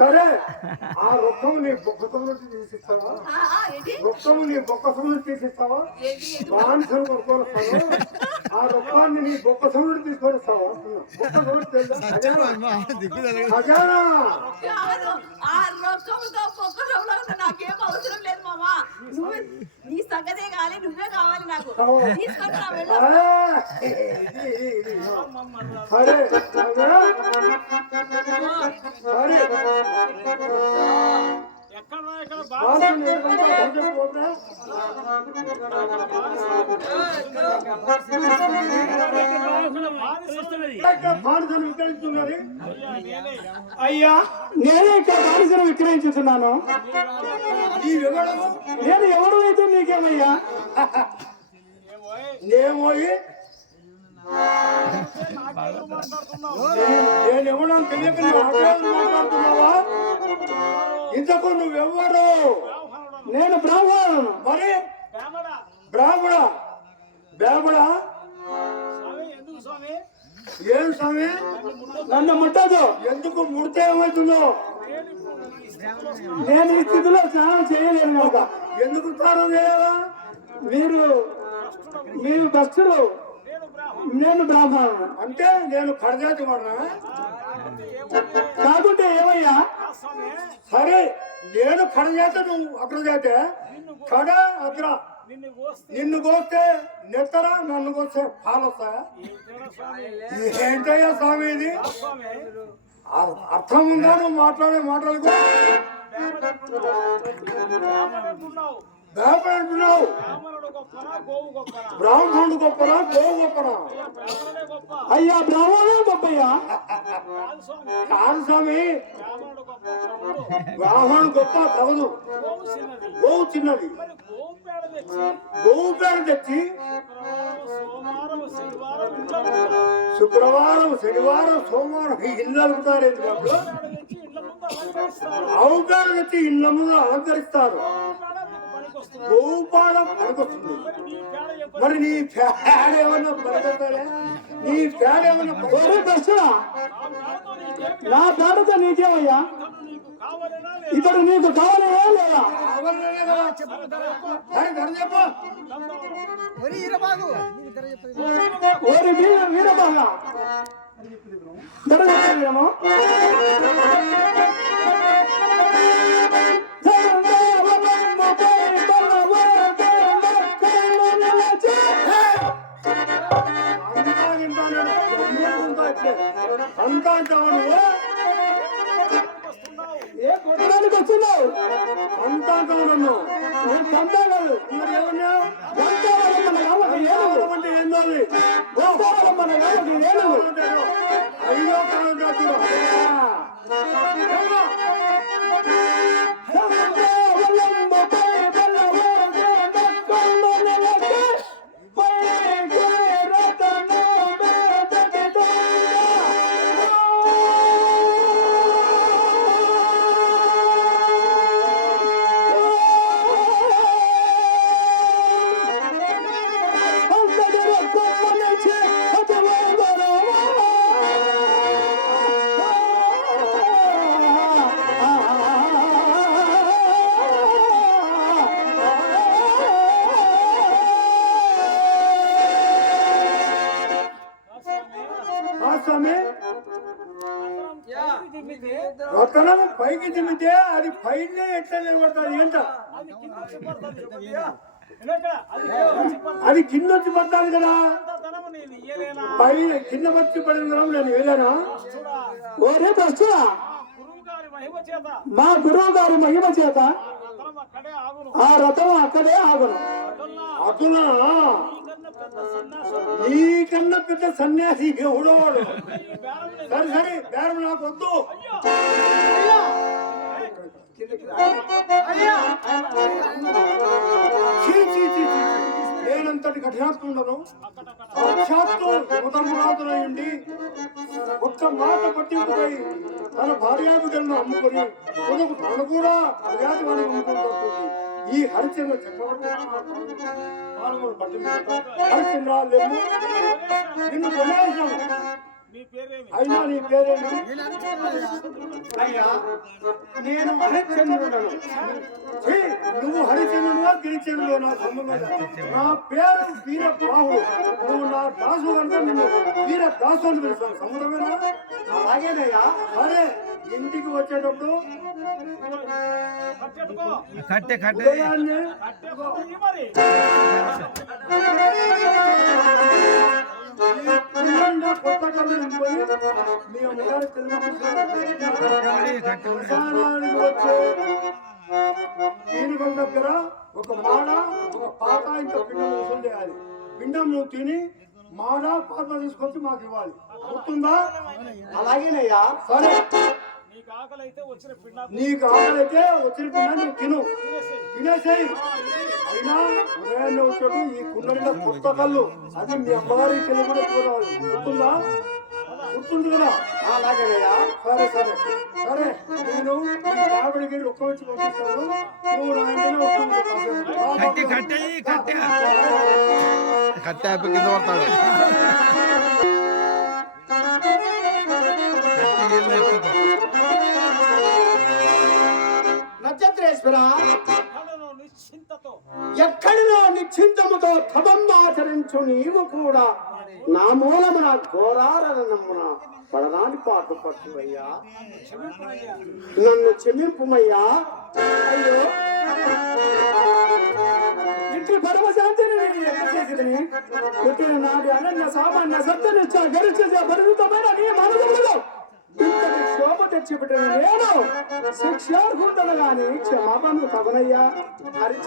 సరే ఆ రొక్కము నీ బొక్కసం నుంచి తీసిస్తావా? రొక్కము నీ బొక్కసం నుంచి తీసిస్తావా? బాన్సలు కొనుక్కొని వస్తాను. ఆ రొక్కాన్ని నీ బొక్కసం నుండి తీసుకొని వస్తావా? నాకేం అవసరం లేదు మామా. నువ్వు నీ సంగతే కావాలి, నువ్వే కావాలి నాకు. సరే అయ్యా, నేనే ఇక్కడ బానిసను విక్రయించుతున్నాను. నేను ఎవడు అయితే నీకేమయ్యా? నేమోయి నేను ఎవడో తెలియక మాట్లాడుతున్నావా? ఇంతకు నువ్వెవ్వడు? నేను బ్రాహ్మణుడు. మరి బ్రాహ్మణ బేబడా? ఏం స్వామి? నన్ను ముట్టదు. ఎందుకు ముడితే ఏమవుతుందో? నేను ఈ స్థితిలో స్నానం చేయలేను కనుక. ఎందుకు స్నానం చేయాలా? మీరు భక్తులు, నేను బ్రాహ్మణుడు. అంటే నేను కడజాతి వాడనా? కాకుంటే ఏమయ్యా? సరే, నేను కడజాత, నువ్వు అగ్రజాత. కడ అగ్ర. నిన్ను కోస్తే నెత్తరా, నన్ను కోస్తే పాలొస్తాయా? ఏంటయ్యా స్వామి ఇది? అర్థం ఉందా నువ్వు మాట్లాడే మాటలకు? భయపడుతున్నావు. గొప్పనా గోవు గొప్పనా బ్రాహ్మణుడు గొప్పనా గోవు గొప్పనా? బ్రాహ్మణుడే గొప్ప అయ్యా బ్రాహ్మణే గొప్పయ్యా. కాదు స్వామి కాదు స్వామి, బ్రాహ్మణుడు గొప్ప తమ్ముడు బ్రాహ్మణుడు గొప్ప కవదు, గోవు చిన్నది గోవు చిన్నది. మరి గోవు పేడ తెచ్చి గోవు పేడ తెచ్చి సోమవారం శనివారం ఇంట్లో పెడతారు. శుక్రవారం శనివారం సోమవారం ఇల్లు అలుగుతారు. ఎందుకంటే పేడ తెచ్చి ఇళ్ళ ముందు అలంకరిస్తారు. ఆవు పేడ తెచ్చి ఇళ్ళ ముందు అలంకరిస్తారు. పేడ నీకు పనికొస్తుంది. గోవు పాడ పనికొస్తుంది. మరి నీ పేడ చెప్ప మరి నీ పేడ ఏమన్నా పనికొస్తాడే? నీ పేడ ఏమన్నా ఒరే దర్శన, పేడతో నీకేమి నా పేడతో నీకేమయ్యా? నీకు కావాలనా లేదా? ఇతడు నీకు కావాలనే లేదా? కావాలనే కదా? సరే, ధర చెప్పు. ఓరి వీరబాగా ధరమో అంతా అంటావు ఏ కొట్టడానికి వచ్చినావు? అంతా అంటావు నన్ను. నేను కంటా కాదు, మరి ఏమన్నావు? కంటావాలమ్మన్న కాబట్టి ఏనుగు, అంటే ఏందో అది? కంటావాలమ్మన్న కాబట్టి ఏనుగు. అయ్యో కాలం కాదు. స్వామి, రతనం పైకి తిమ్మితే అది పైనే ఎట్లా నిలబడుతుంది? ఏంట అది కింద వచ్చి పడుతుంది. వినోద్రా, అది కింద వచ్చి పడుతుంది. అది కింద వచ్చి పడతాను కదా. అంత ధనము నేను ఇయ్యలేనా? పైన కింద వచ్చి పడిన కదా నేను వెళ్ళానా? చూడా, ఓరే దర్శన, గురువు గారి మహిమ చేత మా గురువు గారి మహిమ చేత ఆ రథం అక్కడే ఆగును. ఆ రథం అక్కడే ఆగును. అటుల్లా అతునా నీకన్నా పెద్ద సన్యాసుడు నీకన్నా పెద్ద సన్యాసి ఎవడో వాడు. ఈ బేరం లేదు. సరే సరే, బేరం నాకు వద్దు. చీ, చీ, చీ, చీ. నేనంతటి కఠినాత్ముండను. సాక్షాత్తు ఉదర్మనాథులయ్యండి ఒక్క మాట పట్టింపుపై తన భార్యాబిడ్డలను అమ్ముకొని కొడుకు తను కూడా ప్రజాతి వాడిని అమ్ముకుంటుంది. ఈ హరిచంద్ర చక్రవర్తి పాల్గొని పట్టింపు హరిచంద్ర లేవు నిన్ను కొనేసాను. నీ పేరేమి? అయినా నీ పేరేంటి? అయ్యా నేను హరిశ్చంద్రుడను. ఛీ, నువ్వు హరిచంద్రుడువా గిరిచంద్రుడు నా సంబంధం లేదు. నా పేరు వీర బాహుడు. నువ్వు నా దాసు కనుక నిన్ను వీర దాసు అని పిలుస్తాను. సంబంధమేనా? అలాగేనయ్యా. సరే, ఇంటికి వచ్చేటప్పుడు కట్టెట్టుకో. కట్టే కట్టే ఉదయాన్నే కట్టెట్టుకో. ఇయ్యి మరి. పుల్లంగా కొత్త కళ్ళు నింపుకొని మీ అమ్మగారి శ్మశానానికి వచ్చే ఈనుగల దగ్గర ఒక మాడ ఒక పాత ఇంకా పిండం వసూలు చేయాలి. పిండం నువ్వు తిని మాడ పాత తీసుకొచ్చి మాకు ఇవ్వాలి. గుర్తుందా? అలాగేనయ్యా. సరే, నీకు ఆకలి అయితే వచ్చిన పిండా నీకు ఆకలైతే వచ్చిన పిండా నువ్వు తిను, తినేసేయి. అయినా ఉదయాన్నే వచ్చాడు ఈ కుండలిలో కొత్త కళ్ళు, అది మీ అమ్మగారి చెల్లి కూడా చూడాలి. గుర్తుందా? గుర్తుంది కదా? అలాగేనయ్యా. సరే సరే సరే, నేను ఈ రాబడికి ఒక్క వచ్చి పంపిస్తాను. నువ్వు నా ఇంటినే వస్తుంది. కట్టే కట్టే కట్టే కట్టే అయిపోయి కింద పడతాడు. నక్షత్రేశ్వర, కళ్ళను నిశ్చింతతో ఎక్కడినో నిశ్చింతముతో తపంబాచరించు నీవు కూడా నా మూలమున ఘోరారణమున పడరాని పాటు పట్టువయ్యా. నన్ను క్షమింపుమయ్యా. అయ్యో, ఇంటి పరమశాంతిని నేను ఎక్కడ చేసిదని పుట్టిన నాటి అనన్య సామాన్య సత్యనిచ్చ గరిచ పరిమితమైన నీ మనసులో ఇంతటి శోభ తెచ్చిపెట్టిన నేను శిక్షార్హుడను గాని క్షమాపణకు తగనయ్యా. హరిచ